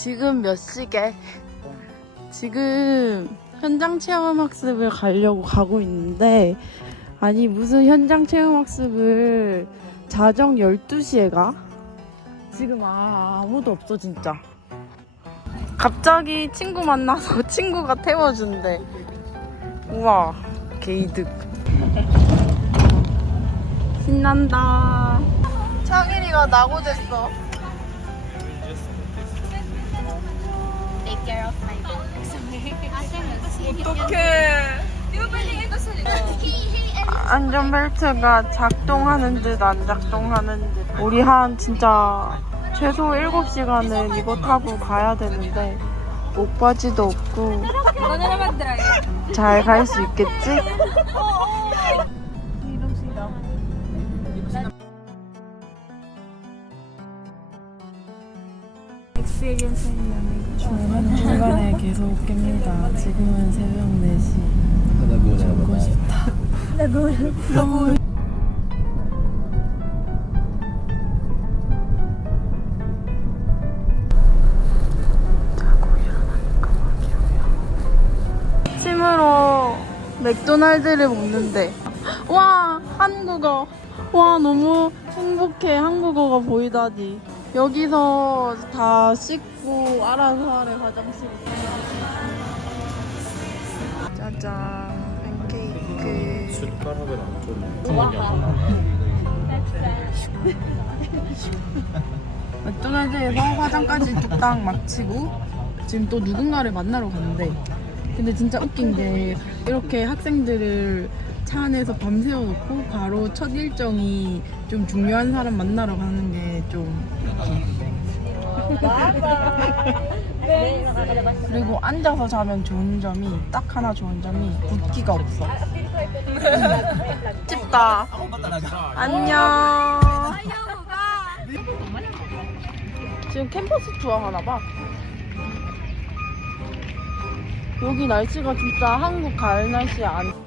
지금 몇 시게? 지금 현장 체험 학습을 가려고 가고 있는데 아니 무슨 현장 체험 학습을 자정 12시에 가? 지금 아, 아무도 없어 진짜. 갑자기 친구 만나서 친구가 태워준대. 우와, 게이득. 신난다. 창일이가 낙오됐어. 어떡해. 안전벨트가 작동하는 듯 안 작동하는 듯. 우리 한 진짜 최소 7시간은 이거 타고 가야 되는데 목바지도 없고 잘 갈 수 있겠지? 중간중간에 계속 깹니다. 지금은 새벽 4시. 자고 싶다. 자고 일어나니까 막 기분이 침으로 맥도날드를 먹는데 와 한국어 와 너무 행복해 한국어가 보이다니 여기서 다 씻고 알아서 하래 화장실 짜잔. 팬케이크. 숟가락은 안 줬네. 맥도날드에서 화장까지 뚝딱 마치고 지금 또 누군가를 만나러 갔는데. 근데 진짜 웃긴 게 이렇게 학생들을 차 안에서 밤새워 놓고 바로 첫 일정이 좀 중요한 사람 만나러 가는 게좀 그리고 앉아서 자면 좋은 점이 딱 하나 좋은 점이 붓기가 없어 찝다 안녕 지금 캠퍼스 투어 하나 봐. 여기 날씨가 진짜 한국 가을 날씨 안.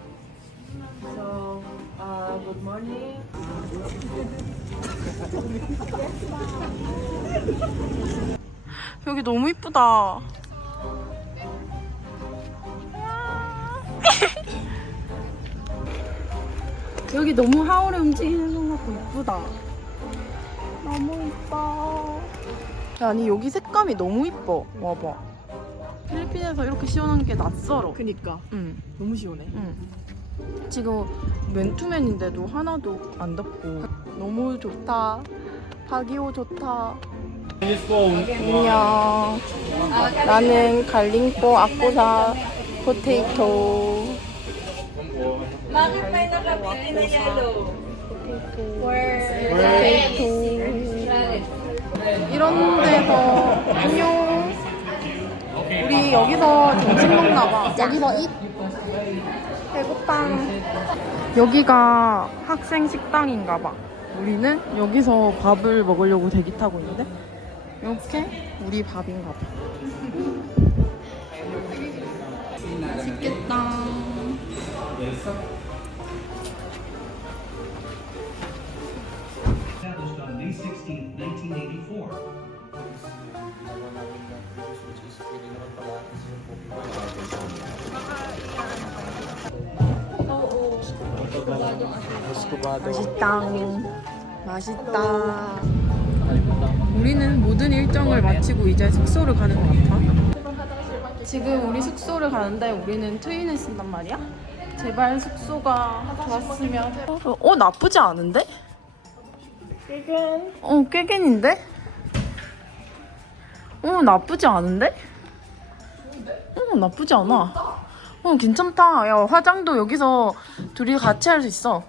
Good morning. 여기 너무 이쁘다. 여기 너무 하울에 움직이는 것 같고 이쁘다. 너무 이뻐. 아니 여기 색감이 너무 이뻐. 와봐. 필리핀에서 이렇게 시원한 게 낯설어. 그니까 응, 너무 시원해. 응. 지금 맨투맨인데도 하나도 안 덥고 너무 좋다. 바기오 좋다. 안녕. 나는 갈링포 아꼬사 포테이토. 포테이토. 이런 데서 안녕. 우리 여기서 점심 먹나 봐. 여기서 이 배고파. 여기가 학생 식당인가 봐. 우리는 여기서 밥을 먹으려고 대기 타고 있는데 이렇게 우리 밥인가 봐. 맛있겠다. 맛있다. 맛있다. 우리는 모든 일정을 마치고 이제 숙소를 가는 것 같아. 지금 우리 숙소를 가는데 우리는 트윈을 쓴단 말이야. 제발 숙소가 좋았으면. 어, 어, 나쁘지 않은데? 꾀겐. 어, 꾀겐인데? 어, 나쁘지 않은데? 어, 나쁘지 않아. 어, 괜찮다. 야, 화장도 여기서 둘이 같이 할 수 있어.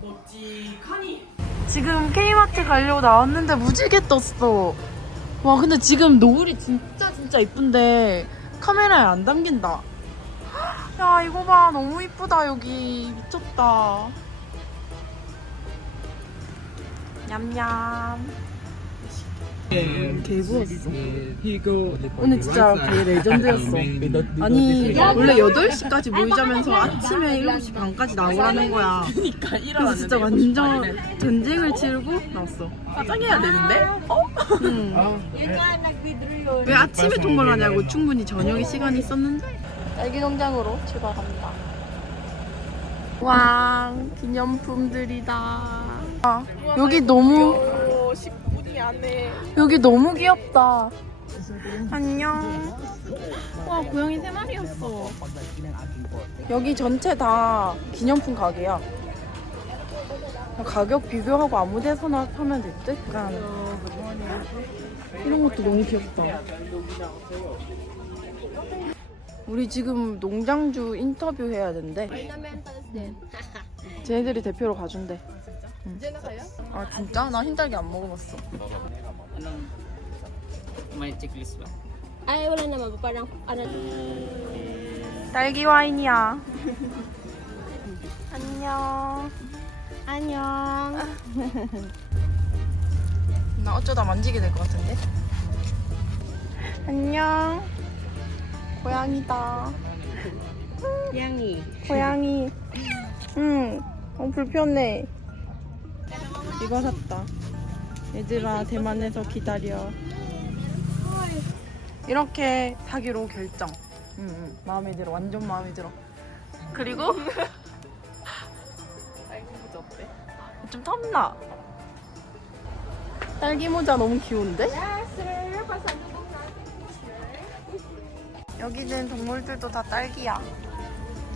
지금 K마트 가려고 나왔는데 무지개 떴어. 와, 근데 지금 노을이 진짜 진짜 이쁜데 카메라에 안 담긴다. 야, 이거 봐. 너무 이쁘다, 여기. 미쳤다. 냠냠. 개구웠어. 오늘 진짜 개 레전드였어. 아니 원래 8시까지 모이자면서 아침에 7시 반까지 나오라는 거야. 그러니까 그래서 진짜 완전 전쟁을 치르고 나왔어. 화장해야 되는데? 어? 응. Nag-withdraw 왜 아침에 통과를 하냐고 충분히 저녁에 시간이 있었는데 딸기 농장으로 출발합니다 와 기념품들이다 아, 여기 너무 10분이 안에 여기 너무 귀엽다 안녕 와 고양이 세 마리였어 여기 전체 다 기념품 가게야 가격 비교하고 아무 데서나 사면 됐대? 약간 이런 것도 너무 귀엽다. 우리 지금 농장주 인터뷰 해야 된대. 쟤네들이 대표로 가준대. 응. 아 진짜? 나 흰딸기 안 먹어봤어. Ay, wala naman. Parang, ano, 딸기 와인이야. 안녕. 안녕. 나 어쩌다 만지게 될 것 같은데? 안녕. 고양이다. 양이. 고양이. 응. 어, 불편해. 이거 샀다. 얘들아, 대만에서 기다려. 이렇게 사기로 결정. 응, 응. 마음에 들어. 완전 마음에 들어. 그리고 딸기 모자 어때? 좀 탐나. 딸기 모자 너무 귀여운데? 여기는 동물들도 다 딸기야.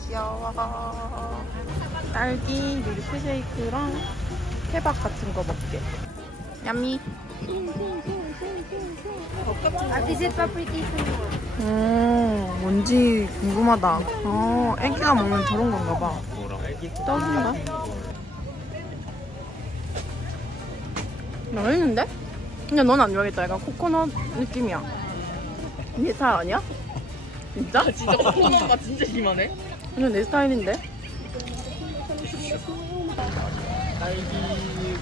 귀여워. 딸기 밀크쉐이크랑 케밥 같은 거 먹게. 얌미. Visit property 음, 뭔지 궁금하다. 어, 애기가 먹는 저런 건가 봐. 떡인가? 맛있는데? 근데 넌 안 좋아하겠다. 약간 코코넛 느낌이야. 네 스타일 아니야? 진짜? 진짜 코코넛 맛 진짜 심하네. 근데 내 스타일인데? 딸기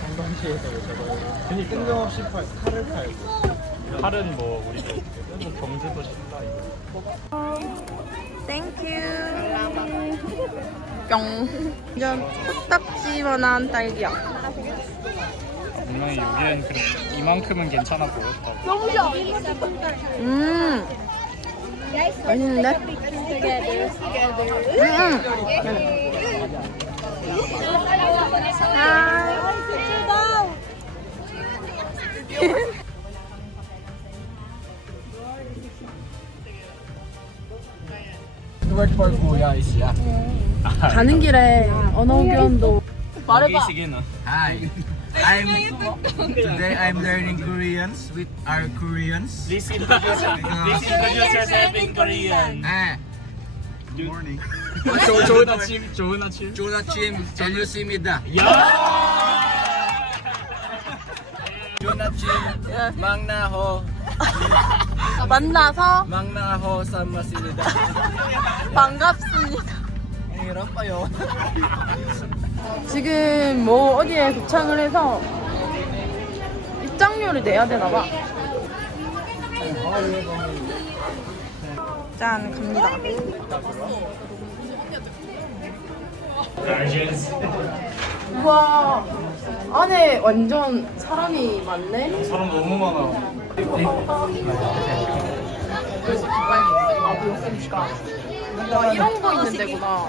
관광지에서 저거 그니 뜬금없이 팔, 칼을 팔고 칼은 뭐 우리도 뭐 경주도 쉽다 이거 땡큐. 뿅. 완전 코딱지만한 딸기야. 분명히 여기는 그래 이만큼은 괜찮아 보였다 음. 맛있는데? 음, 음. Word for kuya is yeah. 가는 길에 언어 교환도 말해봐. Hi. I'm today I'm learning Koreans with our Koreans. Please introduce, please introduce yourself in Korean Ah. Good morning. 조, 좋은 아침 좋은 아침 Chuna Chim, Jenyusimida. Mangnaho, 만나서 sa Masilida. 반갑습니다. Yun. 지금 뭐 어디에 도착을 해서 입장료를 내야 되나 봐. 짠, 갑니다. 우와, 안에 완전 사람이 많네. 사람 너무 많아 와, 이런 거 있는 데구나.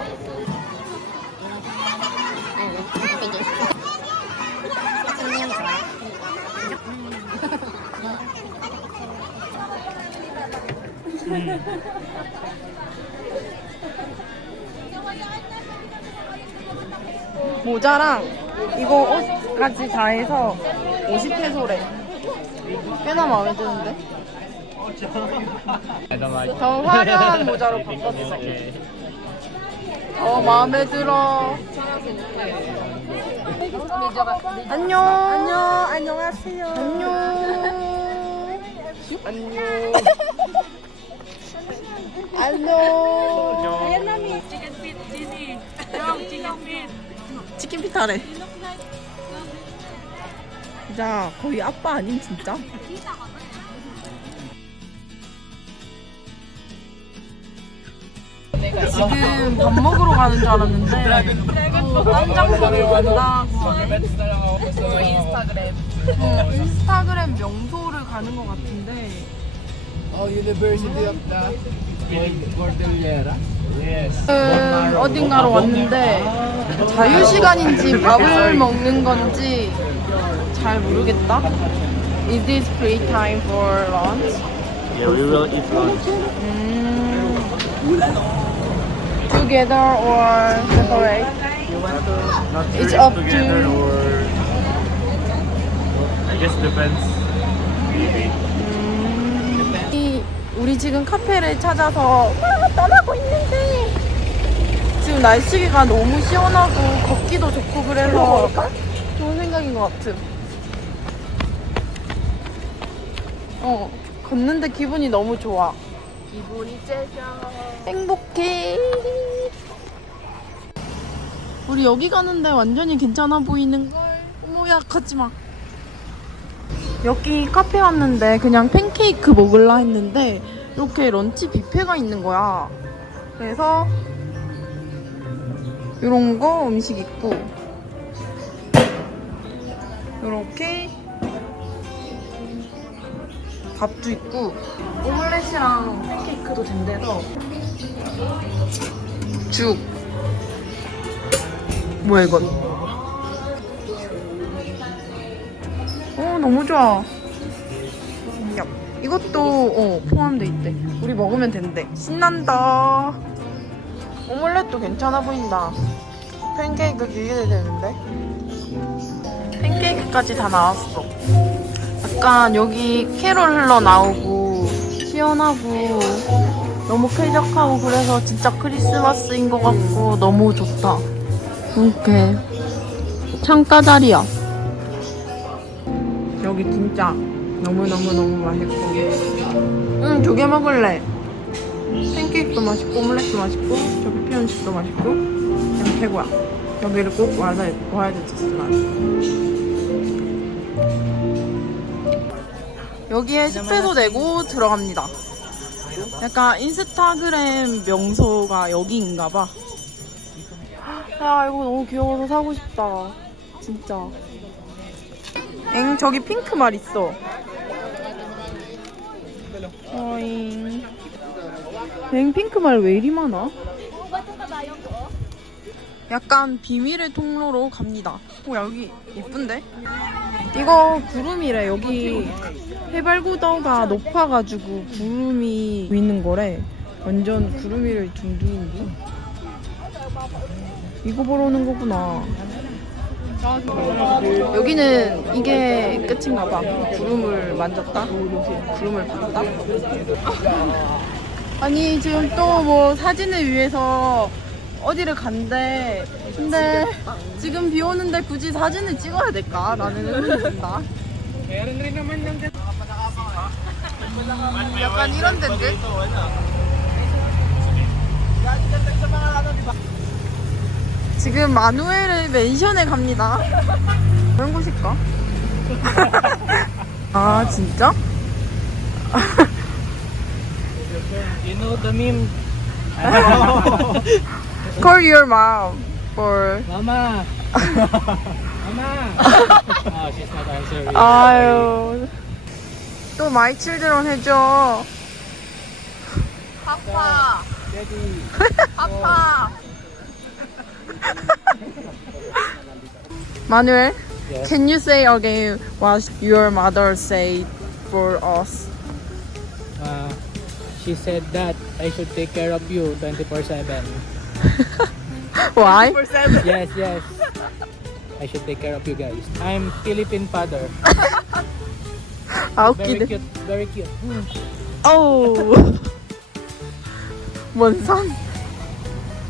모자랑 이거 옷까지 다 해서 50페소래. 꽤나 마음에 드는데? 더 화려한 모자로 바꿨어. 어, 마음에 들어. 안녕. 안녕. 안녕하세요. 안녕. 안녕. 안녕. 치킨핏 하래. 진짜 거의 아빠 아님 진짜? 지금 밥 먹으러 가는 줄 알았는데 또딴 장소를 간다고 인스타그램 응, 인스타그램 명소를 가는 것 같은데 Oh, University of the Cordillera. Yes. 음, 어딘가로 왔는데 자유 시간인지 밥을 먹는 건지 잘 모르겠다. Is this free time for lunch? Yeah, we will eat lunch. 음, together or separate? Not It's sure if up together to- or I guess depends. Maybe. 이- 우리 지금 카페를 찾아서 와, 떠나고 있는데 지금 날씨가 너무 시원하고 걷기도 좋고 그래서 좋은 생각인 것 같음. 어, 걷는데 기분이 너무 좋아. 기분이 째져. 행복해. 우리 여기 가는데 완전히 괜찮아 보이는 걸. 어머야, 가지 마. 여기 카페 왔는데 그냥 팬케이크 먹을라 했는데 이렇게 런치 뷔페가 있는 거야. 그래서 이런 거 음식 있고 이렇게 밥도 있고 오믈렛이랑 팬케이크도 된대서 죽 뭐야 이건? 어 너무 좋아. 야, 이것도 어, 포함돼 있대. 우리 먹으면 된대. 신난다. 오믈렛도 괜찮아 보인다. 팬케이크 기대되는데? 팬케이크까지 다 나왔어 약간 여기 캐롤 흘러 나오고 시원하고 너무 쾌적하고 그래서 진짜 크리스마스인 것 같고 너무 좋다. 이렇게 창가 자리야. 여기 진짜 너무 너무 너무 맛있고. 응, 두 개 먹을래. 팬케이크도 맛있고 오믈렛도 맛있고 저 뷔페 음식도 맛있고 그냥 최고야. 여기를 꼭 와야, 와야 됐었어 난. 여기에 10회도 내고 들어갑니다. 약간 인스타그램 명소가 여기인가 봐. 야, 이거 너무 귀여워서 사고 싶다. 진짜. 엥, 저기 핑크 말 있어. 어잉. 엥, 핑크 말 왜 이리 많아? 약간 비밀의 통로로 갑니다. 오, 여기 예쁜데? 이거 구름이래. 여기 해발고도가 높아가지고 구름이 보이는 거래. 완전 구름 위를 둥둥인데. 이거 보러 오는 거구나. 여기는 이게 끝인가 봐. 구름을 만졌다. 구름을 봤다. 아니 지금 또 뭐 사진을 위해서 어디를 간대. 근데 지금 비 오는데 굳이 사진을 찍어야 될까? 나는 의문이 든다. 약간 이런 데인데? 지금 마누엘의 맨션에 갑니다. 그런 곳일까? 아 진짜? You know the meme? Call your mom for Mama! Mama! oh, she's not answering. 아유 또 마이 칠드런 해줘 아파 아파 마누엘 Can you say again what your mother said for us? Uh, she said that I should take care of you 24/7. Why? yes, yes. I should take care of you guys. I'm Philippine father. 아 Very 웃기네 cute, very cute. Hmm. 어우 뭔산?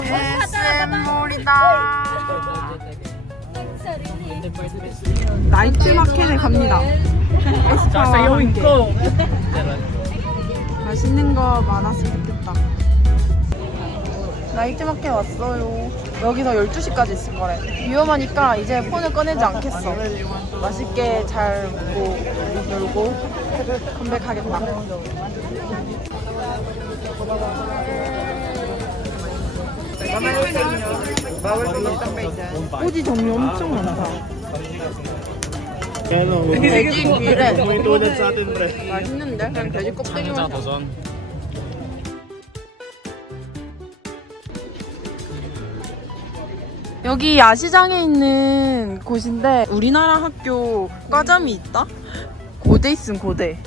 SM몰이다 나이트 마켓에 갑니다 에스파와 함께 맛있는 거 많았으면 좋겠다 나이트 마켓 왔어요 여기서 12시까지 있을 거래 위험하니까 이제 폰을 꺼내지 않겠어 맛있게 잘 먹고 놀고 컴백하겠다 꼬지 종류 엄청 많다 돼지 귀래. May tulad sa atin, pre. 맛있는데? 그냥 돼지 껍데기만. 도전. 여기 야시장에 있는 곳인데 우리나라 학교 과점이 있다? 고대 있음 고대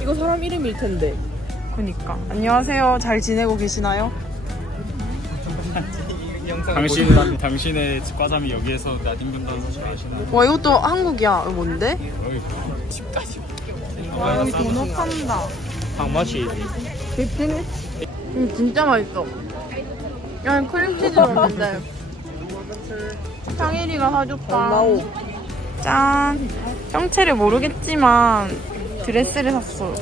이거 사람 이름일 텐데 그니까 안녕하세요 잘 지내고 계시나요? 당신, 당신의 과잠이 여기에서 나뒹군다는 사실 아시나요? 와 이것도 한국이야 이거 뭔데? 여기 집까지. 와 여기 도넛 판다 much is 음 진짜 맛있어 야 크림치즈 넣었는데. 상일이가 사줬다. 짠. 형체를 모르겠지만 드레스를 샀어.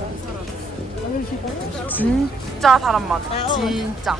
진짜 사람 많아. 진짜